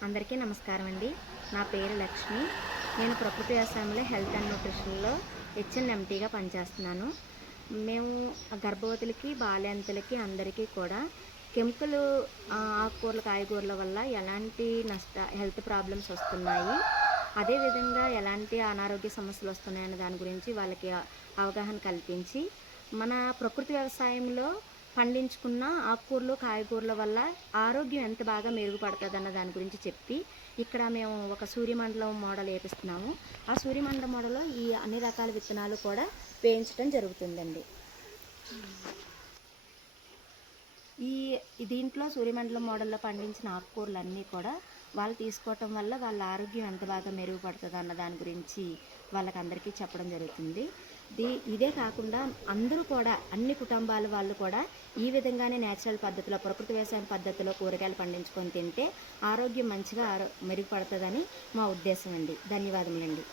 అందరికీ నమస్కారం అండి. నా పేరు లక్ష్మి. నేను ప్రకృతి వ్యవసాయంలో హెల్త్ అండ్ న్యూట్రిషన్‌లో హెచ్ఎన్ఎంటీగా పనిచేస్తున్నాను. మేము గర్భవతులకి, బాలింతలకి అందరికీ కూడా కెమికల్ ఆకుకూరలు, కాయగూరల వల్ల ఎలాంటి హెల్త్ ప్రాబ్లమ్స్ వస్తున్నాయి. అదేవిధంగా ఎలాంటి అనారోగ్య సమస్యలు వస్తున్నాయన్న దాని గురించి వాళ్ళకి అవగాహన కల్పించి, మన ప్రకృతి వ్యవసాయంలో పండించుకున్న ఆకుకూరలు, కాయగూరల వల్ల ఆరోగ్యం ఎంత బాగా మెరుగుపడతదన్న దాని గురించి చెప్పి, ఇక్కడ మేము ఒక సూర్యమండలం మోడల్ ఏపిస్తున్నాము. ఆ సూర్యమండలం మోడల్‌లో ఈ అన్ని రకాల విత్తనాలు కూడా వేయించడం జరుగుతుందండి. ఈ దీంట్లో సూర్యమండలం మోడల్‌లో పండించిన ఆకుకూరలన్నీ కూడా వాళ్ళు తీసుకోవటం వల్ల వాళ్ళ ఆరోగ్యం ఎంత బాగా మెరుగుపడుతదన్న దాని గురించి వాళ్ళకందరికీ చెప్పడం జరుగుతుంది. ఇదే కాకుండా అందరూ కూడా అన్ని కుటుంబాల వాళ్ళు కూడా ఈ విధంగానే నేచురల్ పద్ధతిలో, ప్రకృతి వ్యవసాయం పద్ధతిలో కూరగాయలు పండించుకొని తింటే ఆరోగ్యం మంచిగా మెరుగుపడతదని మా ఉద్దేశం అండి. ధన్యవాదములండి.